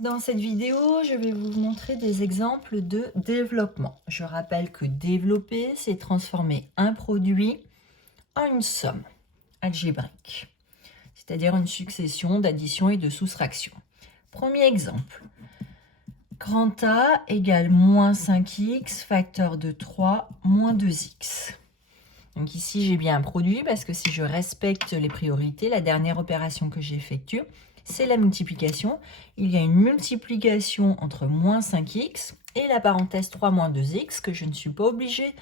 Dans cette vidéo, je vais vous montrer des exemples de développement. Je rappelle que développer, c'est transformer un produit en une somme algébrique, c'est-à-dire une succession d'additions et de soustractions. Premier exemple, grand A égale moins 5x, facteur de 3, moins 2x. Donc ici, j'ai bien un produit parce que si je respecte les priorités, la dernière opération que j'effectue, c'est la multiplication. Il y a une multiplication entre moins 5x et la parenthèse 3 moins 2x que je ne suis pas obligée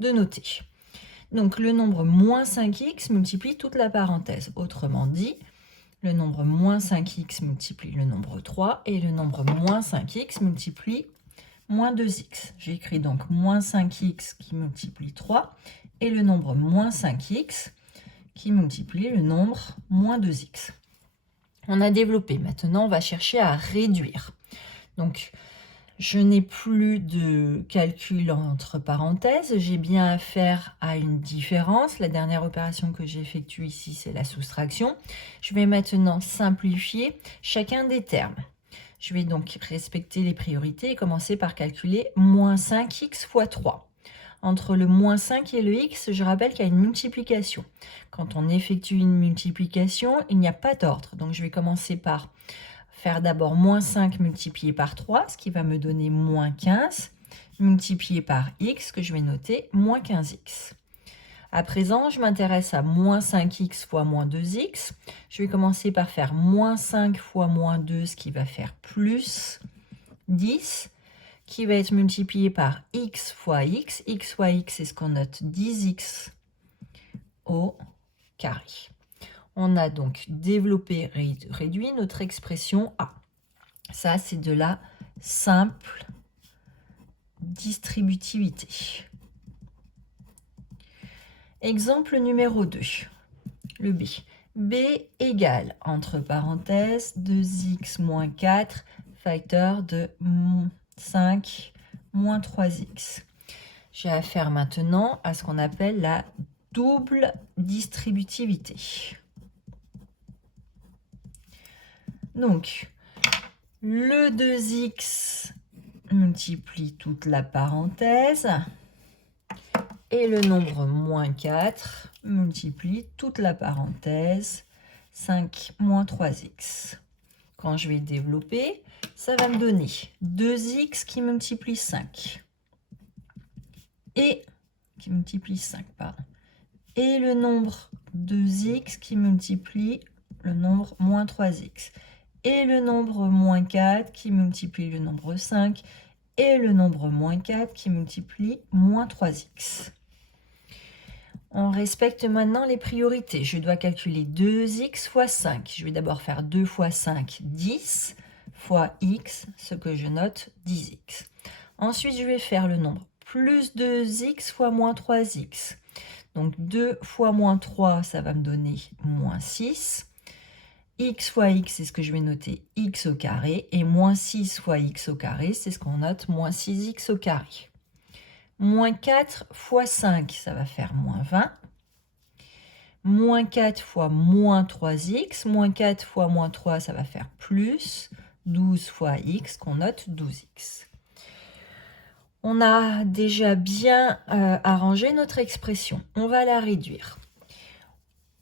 de noter. Donc le nombre moins 5x multiplie toute la parenthèse. Autrement dit, le nombre moins 5x multiplie le nombre 3 et le nombre moins 5x multiplie moins 2x. J'écris donc moins 5x qui multiplie 3 et le nombre moins 5x qui multiplie le nombre moins 2x. On a développé. Maintenant, on va chercher à réduire. Donc, je n'ai plus de calcul entre parenthèses. J'ai bien affaire à une différence. La dernière opération que j'effectue ici, c'est la soustraction. Je vais maintenant simplifier chacun des termes. Je vais donc respecter les priorités et commencer par calculer moins 5x fois 3. Entre le moins 5 et le x, je rappelle qu'il y a une multiplication. Quand on effectue une multiplication, il n'y a pas d'ordre. Donc je vais commencer par faire d'abord moins 5 multiplié par 3, ce qui va me donner moins 15, multiplié par x, que je vais noter moins 15x. À présent, je m'intéresse à moins 5x fois moins 2x. Je vais commencer par faire moins 5 fois moins 2, ce qui va faire plus 10, qui va être multiplié par x fois x. X fois x, c'est ce qu'on note 10x au carré. On a donc développé, réduit notre expression A. Ça, c'est de la simple distributivité. Exemple numéro 2, le B. B égale, entre parenthèses, 2x moins 4, facteur de 5 moins 3x. J'ai affaire maintenant à ce qu'on appelle la double distributivité. Donc, le 2x multiplie toute la parenthèse et le nombre moins 4 multiplie toute la parenthèse 5 moins 3x. Quand je vais développer, ça va me donner 2x qui multiplie 5 et qui multiplie 5, pardon, et le nombre 2x qui multiplie le nombre moins 3x, et le nombre moins 4 qui multiplie le nombre 5, et le nombre moins 4 qui multiplie moins 3x. On respecte maintenant les priorités. Je dois calculer 2x fois 5. Je vais d'abord faire 2 fois 5, 10, fois x, ce que je note 10x. Ensuite, je vais faire le nombre plus 2x fois moins 3x. Donc 2 fois moins 3, ça va me donner moins 6. X fois x, c'est ce que je vais noter x au carré. Et moins 6 fois x au carré, c'est ce qu'on note moins 6x au carré. Moins 4 fois 5, ça va faire moins 20. Moins 4 fois moins 3x. Moins 4 fois moins 3, ça va faire plus 12 fois x, qu'on note 12x. On a déjà bien arrangé notre expression. On va la réduire.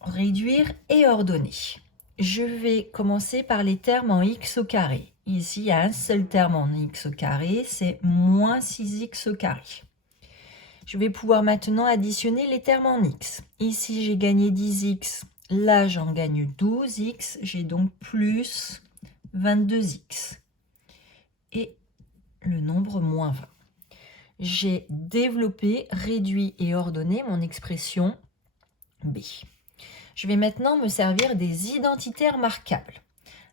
Réduire et ordonner. Je vais commencer par les termes en x au carré. Ici, il y a un seul terme en x au carré, c'est moins 6x au carré. Je vais pouvoir maintenant additionner les termes en x. Ici, j'ai gagné 10x. Là, j'en gagne 12x. J'ai donc plus 22x. Et le nombre moins 20. J'ai développé, réduit et ordonné mon expression B. Je vais maintenant me servir des identitaires marquables.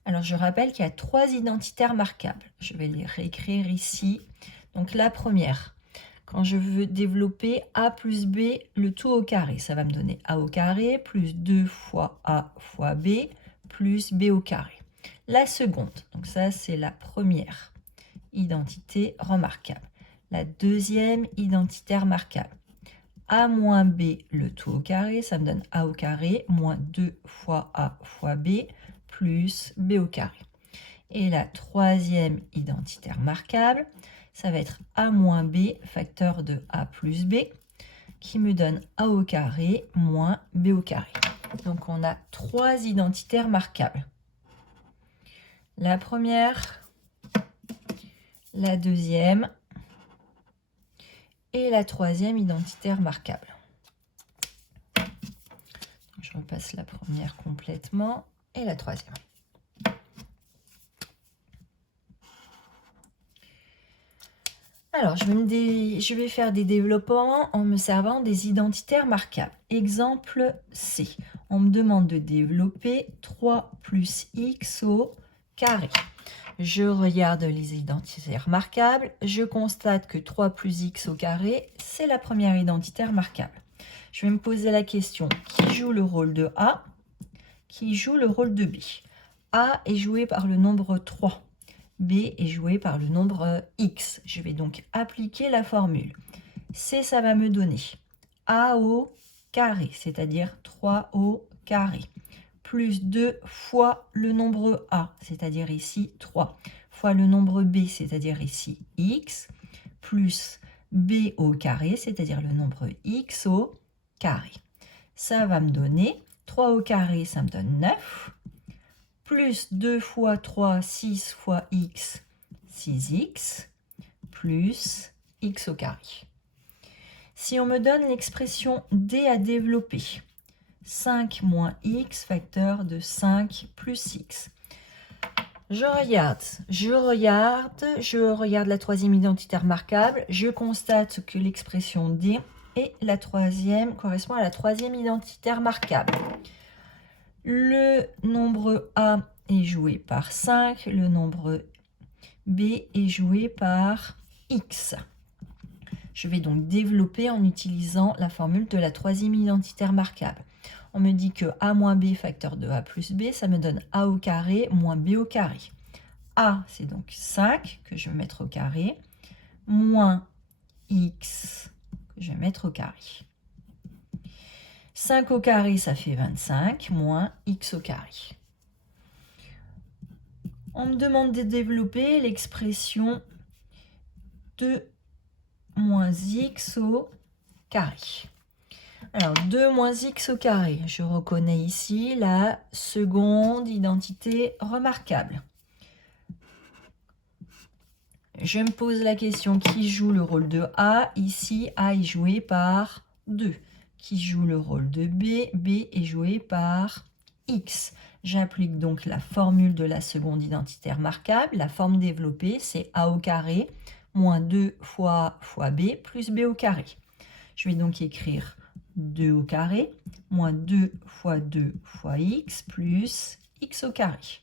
Alors, je rappelle qu'il y a 3 identitaires marquables. Je vais les réécrire ici. Donc, la première, quand je veux développer A plus B, le tout au carré, ça va me donner A au carré plus 2 fois A fois B plus B au carré. La seconde, donc ça, c'est la première identité remarquable. La deuxième identitaire marquable. A moins B, le tout au carré, ça me donne A au carré, moins 2 fois A fois B, plus B au carré. Et la troisième identitaire marquable, ça va être a moins b, facteur de a plus b, qui me donne a au carré moins b au carré. Donc on a 3 identitaires marquables. La première, la deuxième et la troisième identitaire marquable. Je repasse la première complètement et la troisième. Alors, je vais faire des développements en me servant des identitaires marquables. Exemple C. On me demande de développer 3 plus x au carré. Je regarde les identitaires marquables. Je constate que 3 plus x au carré, c'est la première identitaire marquable. Je vais me poser la question, qui joue le rôle de A? Qui joue le rôle de B? A est joué par le nombre 3. B est joué par le nombre x. Je vais donc appliquer la formule. C, ça va me donner A au carré, c'est-à-dire 3 au carré, plus 2 fois le nombre A, c'est-à-dire ici 3, fois le nombre B, c'est-à-dire ici x, plus B au carré, c'est-à-dire le nombre x au carré. Ça va me donner 3 au carré, ça me donne 9, plus 2 fois 3, 6 fois x, 6x, plus x au carré. Si on me donne l'expression d à développer, 5 moins x, facteur de 5 plus x. Je regarde la troisième identitaire marquable, je constate que l'expression d et la troisième correspond à la troisième identitaire marquable. Le nombre A est joué par 5, le nombre B est joué par x. Je vais donc développer en utilisant la formule de la troisième identitaire marquable. On me dit que A moins B facteur de A plus B, ça me donne A au carré moins B au carré. A, c'est donc 5 que je vais mettre au carré, moins x que je vais mettre au carré. 5 au carré, ça fait 25, moins x au carré. On me demande de développer l'expression 2 moins x au carré. Alors, 2 moins x au carré, je reconnais ici la seconde identité remarquable. Je me pose la question, qui joue le rôle de A? Ici, A est joué par 2. Qui joue le rôle de B? B est joué par x. J'applique donc la formule de la seconde identitaire marquable. La forme développée, c'est A au carré moins 2 fois B plus B au carré. Je vais donc écrire 2 au carré moins 2 fois x plus x au carré.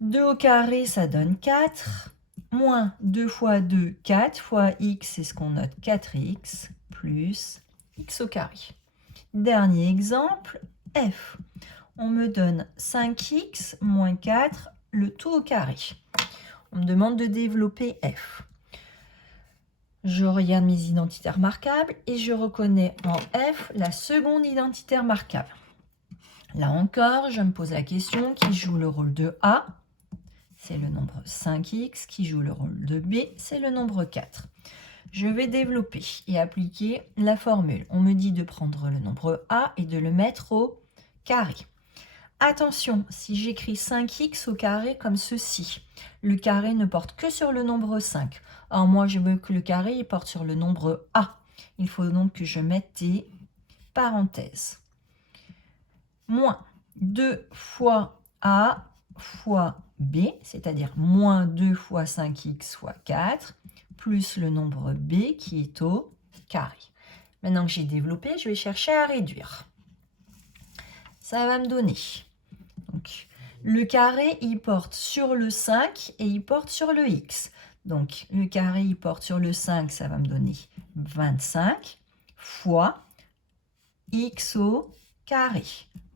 2 au carré, ça donne 4, moins 2 fois 2, 4, fois x, c'est ce qu'on note, 4x, plus x au carré. Dernier exemple, f. On me donne 5x moins 4, le tout au carré. On me demande de développer f. Je regarde mes identitaires marquables et je reconnais en f la seconde identitaire marquable. Là encore, je me pose la question, qui joue le rôle de A? C'est le nombre 5x, qui joue le rôle de B, c'est le nombre 4. Je vais développer et appliquer la formule. On me dit de prendre le nombre A et de le mettre au carré. Attention, si j'écris 5x au carré comme ceci, le carré ne porte que sur le nombre 5. Or, moi, je veux que le carré il porte sur le nombre A. Il faut donc que je mette des parenthèses. Moins 2 fois A fois B, c'est-à-dire moins 2 fois 5x fois 4, plus le nombre B qui est au carré. Maintenant que j'ai développé, je vais chercher à réduire. Ça va me donner. Donc, le carré, il porte sur le 5 et il porte sur le x. Donc, le carré, il porte sur le 5, ça va me donner 25 fois x au carré,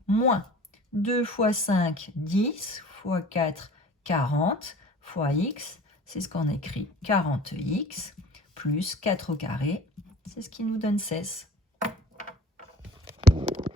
moins 2 fois 5, 10, fois 4, 40, fois x, c'est ce qu'on écrit, 40x, plus 4 au carré, c'est ce qui nous donne 16.